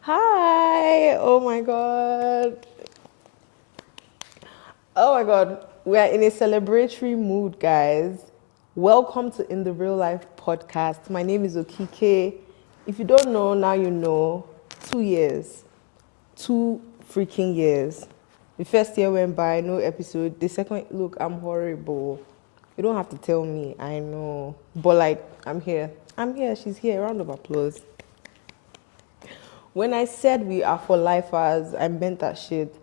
Hi! Oh my god. Oh my god. We are in a celebratory mood, guys. Welcome to In the Real Life podcast. My name is Okike. If you don't know, now you know. 2 years. 2 freaking years. The first year went by, no episode. The second, look, I'm horrible. You don't have to tell me, I know. But like, I'm here. I'm here, she's here. Round of applause. When I said we are for lifers, I meant that shit.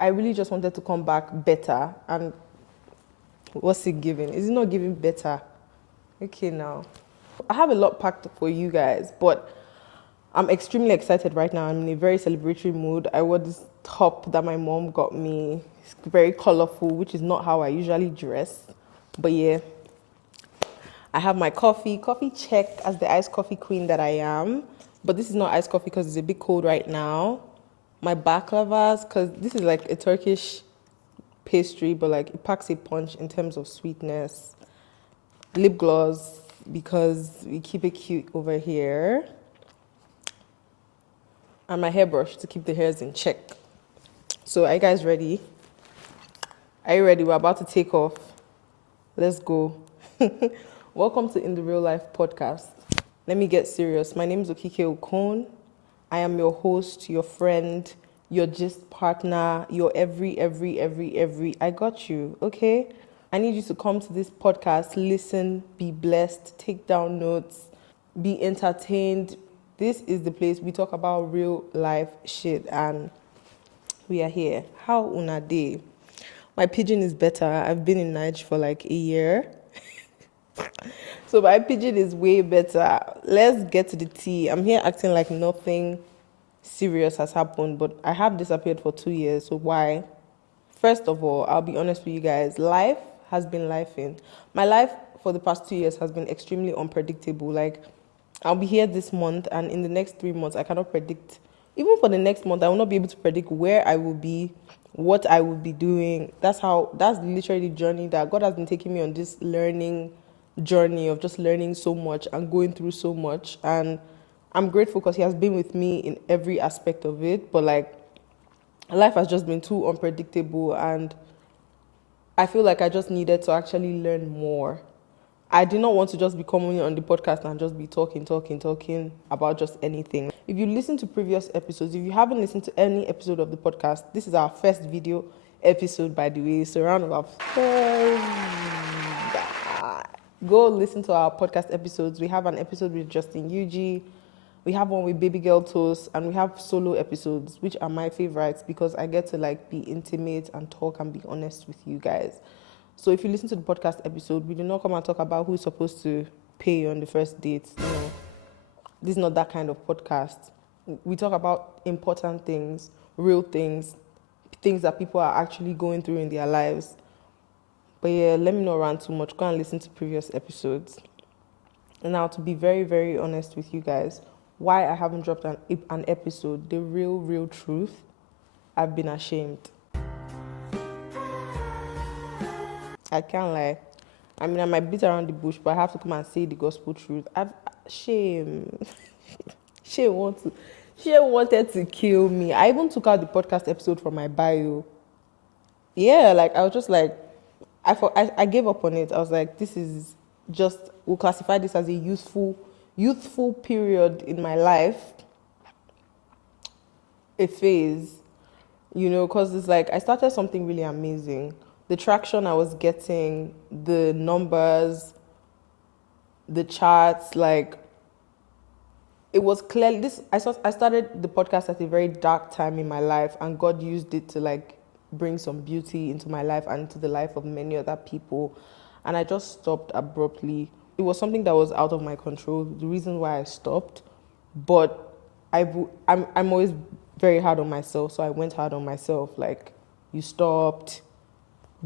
I really just wanted to come back better. And what's it giving? Is it not giving better? Okay, now. I have a lot packed for you guys, but I'm extremely excited right now. I'm in a very celebratory mood. I wore this top that my mom got me. It's very colorful, which is not how I usually dress. But yeah, I have my coffee check as the iced coffee queen that I am. But this is not iced coffee because it's a bit cold right now. My baklavas, because this is like a Turkish pastry, but like it packs a punch in terms of sweetness. Lip gloss, because we keep it cute over here. And my hairbrush to keep the hairs in check. So are you guys ready? Are you ready? We're about to take off. Let's go. Welcome to In the Real Life podcast. Let me get serious. My name is Okike Okon. I am your host, your friend, your gist partner, your every. I got you, okay? I need you to come to this podcast, listen, be blessed, take down notes, be entertained. This is the place we talk about real life shit, and we are here. How una day? My pigeon is better. I've been in Niger for like a year. So my pigeon is way better. Let's get to the tea. I'm here acting like nothing serious has happened, but I have disappeared for 2 years. So why? First of all, I'll be honest with you guys. Life has been lifing. My life for the past 2 years has been extremely unpredictable. Like, I'll be here this month, and in the next 3 months, I cannot predict. Even for the next month, I will not be able to predict where I will be, what I will be doing. That's literally the journey that God has been taking me on, this learning journey of just learning so much and going through so much. And I'm grateful because He has been with me in every aspect of it. But like, life has just been too unpredictable, and I feel like I just needed to actually learn more. I did not want to just be coming on the podcast and just be talking about just anything. If you listen to previous episodes, if you haven't listened to any episode of the podcast, this is our first video episode, by the way. So round of applause. Go listen to our podcast episodes. We have an episode with Justin UG. We have one with Baby Girl Toast, and we have solo episodes, which are my favorites because I get to like be intimate and talk and be honest with you guys. So if you listen to the podcast episode, we do not come and talk about who's supposed to pay you on the first date. This is not that kind of podcast. We talk about important things, real things, things that people are actually going through in their lives. But yeah, let me not rant too much. Go and listen to previous episodes. And now, to be very, very honest with you guys, why I haven't dropped an episode, the real truth, I've been ashamed. I can't lie. I mean, I might beat around the bush, but I have to come and say the gospel truth. Shame. Shame wanted to kill me. I even took out the podcast episode from my bio. Yeah, like I was just like, I gave up on it. I was like, this is just, we'll classify this as a youthful period in my life, a phase, because it's like I started something really amazing. The traction I was getting, the numbers, the charts, like it was clear. I started the podcast at a very dark time in my life, and God used it to like bring some beauty into my life and into the life of many other people. And I just stopped abruptly. It was something that was out of my control, the reason why I stopped. But I'm always very hard on myself, so I went hard on myself. Like, you stopped.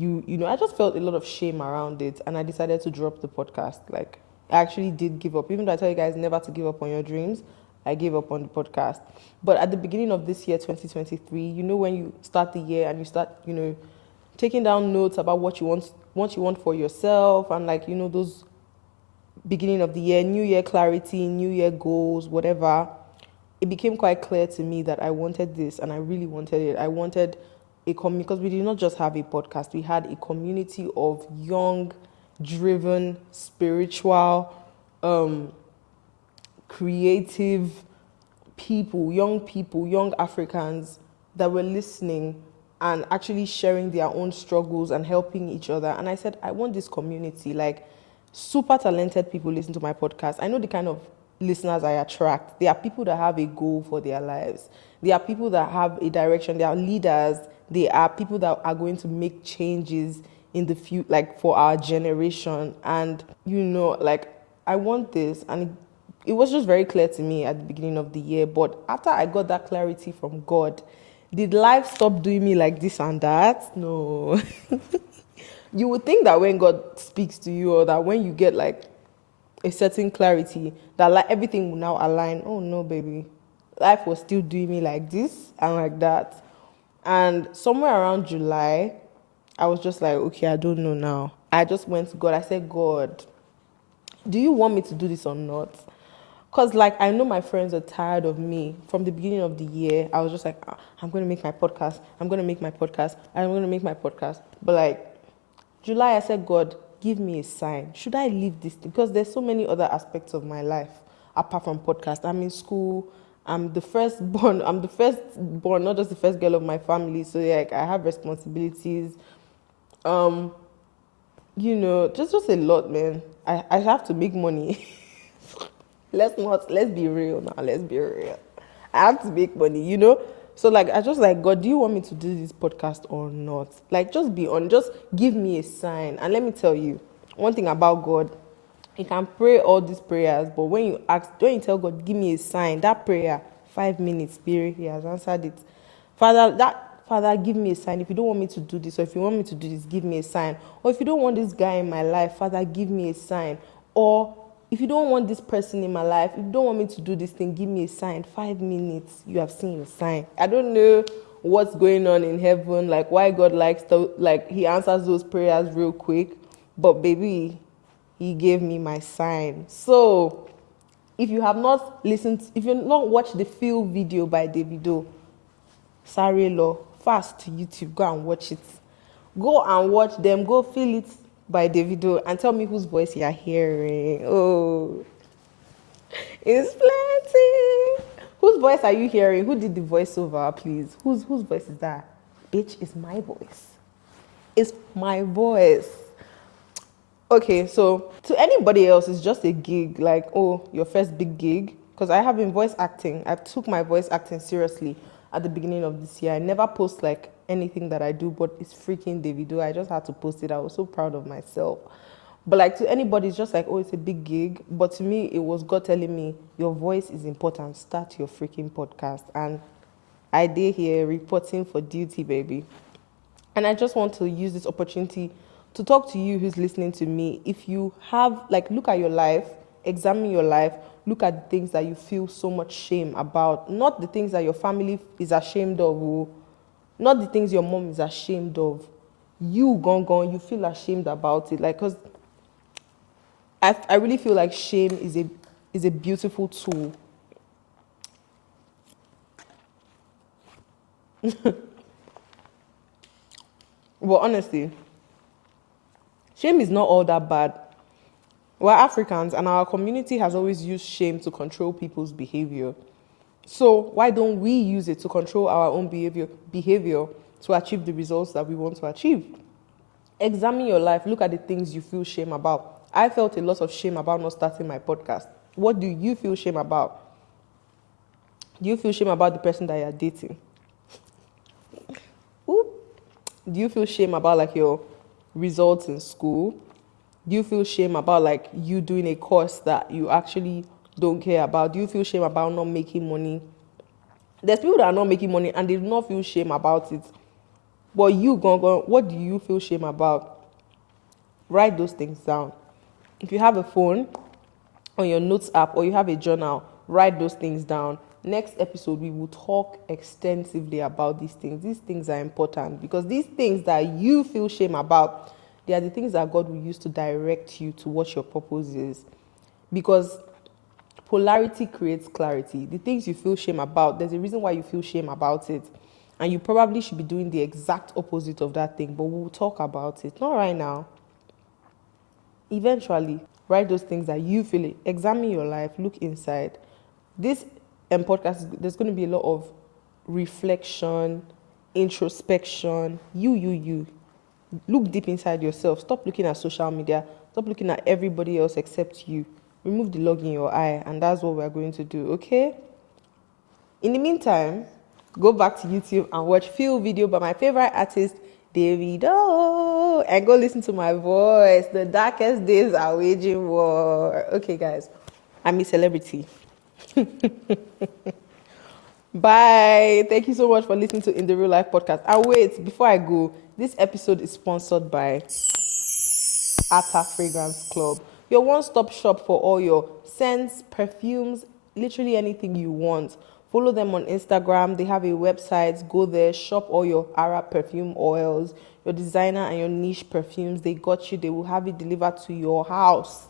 I just felt a lot of shame around it, and I decided to drop the podcast. Like, I actually did give up. Even though I tell you guys never to give up on your dreams, I gave up on the podcast. But at the beginning of this year, 2023, when you start the year and you start, taking down notes about what you want for yourself, and like, those beginning of the year, new year clarity, new year goals, whatever. it became quite clear to me that I wanted this, and I really wanted it. I wanted a community, because we did not just have a podcast, we had a community of young, driven, spiritual, creative people, young Africans that were listening and actually sharing their own struggles and helping each other. And I said, I want this community. Like, super talented people listen to my podcast. I know the kind of listeners I attract. They are people that have a goal for their lives. They are people that have a direction. They are leaders. They are people that are going to make changes in the future, like for our generation. And, like, I want this. And it was just very clear to me at the beginning of the year. But after I got that clarity from God, did life stop doing me like this and that? No. You would think that when God speaks to you, or that when you get like a certain clarity, that like everything will now align. Oh no, baby. Life was still doing me like this and like that. And somewhere around July, I was just like, okay, I don't know now. I just went to God. I said, God, do you want me to do this or not? Because, like, I know my friends are tired of me. From the beginning of the year, I was just like, I'm going to make my podcast. I'm going to make my podcast. I'm going to make my podcast. But, like, July, I said, God, give me a sign. Should I leave this thing? Because there's so many other aspects of my life apart from podcast. I'm in school. I'm the firstborn, not just the first girl of my family. So, like, I have responsibilities. Just a lot, man. I have to make money. Let's be real now. Let's be real. I have to make money. So, like, I just like, God, do you want me to do this podcast or not? Like, just give me a sign. And let me tell you, one thing about God, you can pray all these prayers, but when you tell God, give me a sign, that prayer, 5 minutes, Spirit, He has answered it. Father, give me a sign. If you don't want me to do this, or if you want me to do this, give me a sign. Or if you don't want this guy in my life, Father, give me a sign. Or if you don't want this person in my life, if you don't want me to do this thing, give me a sign. 5 minutes, you have seen a sign. I don't know what's going on in heaven, like why God likes to, like, He answers those prayers real quick. But baby, He gave me my sign. So, if you have not watched the Feel video by Davido, sorry, Lord, fast to YouTube, go and watch it. Go and watch them, go feel it by Davido, and tell me whose voice you are hearing. Oh, it's plenty. Whose voice are you hearing? Who did the voiceover, please? Whose voice is that? Bitch, it's my voice. It's my voice. Okay, so to anybody else, it's just a gig, like, oh, your first big gig. Because I have been voice acting. I took my voice acting seriously at the beginning of this year. I never post like anything that I do, but it's freaking Davido. I just had to post it. I was so proud of myself. But like, to anybody, it's just like, oh, it's a big gig. But to me, it was God telling me, your voice is important. Start your freaking podcast. And I did here reporting for duty, baby. And I just want to use this opportunity to talk to you who's listening to me. If you have, like, look at your life, examine your life, look at the things that you feel so much shame about, not the things that your family is ashamed of, or not the things your mom is ashamed of. You gone, you feel ashamed about it. Like, because I really feel like shame is a beautiful tool. Well, honestly, shame is not all that bad. We're Africans, and our community has always used shame to control people's behavior. So why don't we use it to control our own behavior to achieve the results that we want to achieve? Examine your life. Look at the things you feel shame about. I felt a lot of shame about not starting my podcast. What do you feel shame about? Do you feel shame about the person that you're dating? Ooh. Do you feel shame about like your results in school? Do you feel shame about like you doing a course that you actually don't care about? Do you feel shame about not making money? There's people that are not making money and they do not feel shame about it. But you, what do you feel shame about? Write those things down. If you have a phone on your notes app or you have a journal, write those things down. Next episode, we will talk extensively about these things. These things are important because these things that you feel shame about, they are the things that God will use to direct you to what your purpose is. Because Polarity creates clarity. The things you feel shame about, there's a reason why you feel shame about it. And you probably should be doing the exact opposite of that thing, but we'll talk about it. Not right now. Eventually, write those things that you feel it. Examine your life, look inside. This podcast, there's going to be a lot of reflection, introspection. You. Look deep inside yourself. Stop looking at social media. Stop looking at everybody else except you. Remove the log in your eye, and that's what we're going to do, okay? In the meantime, go back to YouTube and watch Feel video by my favorite artist, Davido, and go listen to my voice. The darkest days are waging war. Okay, guys, I'm a celebrity. Bye. Thank you so much for listening to In the Real Life podcast. And wait, before I go, this episode is sponsored by Atta Fragrance Club, your one-stop shop for all your scents, perfumes, literally anything you want. Follow them on Instagram. They have a website. Go there, shop all your Arab perfume oils, your designer and your niche perfumes. They got you. They will have it delivered to your house,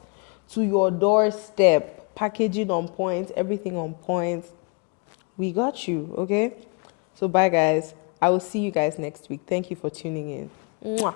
to your doorstep. Packaging on point, everything on point. We got you, okay? So bye, guys. I will see you guys next week. Thank you for tuning in. Mwah.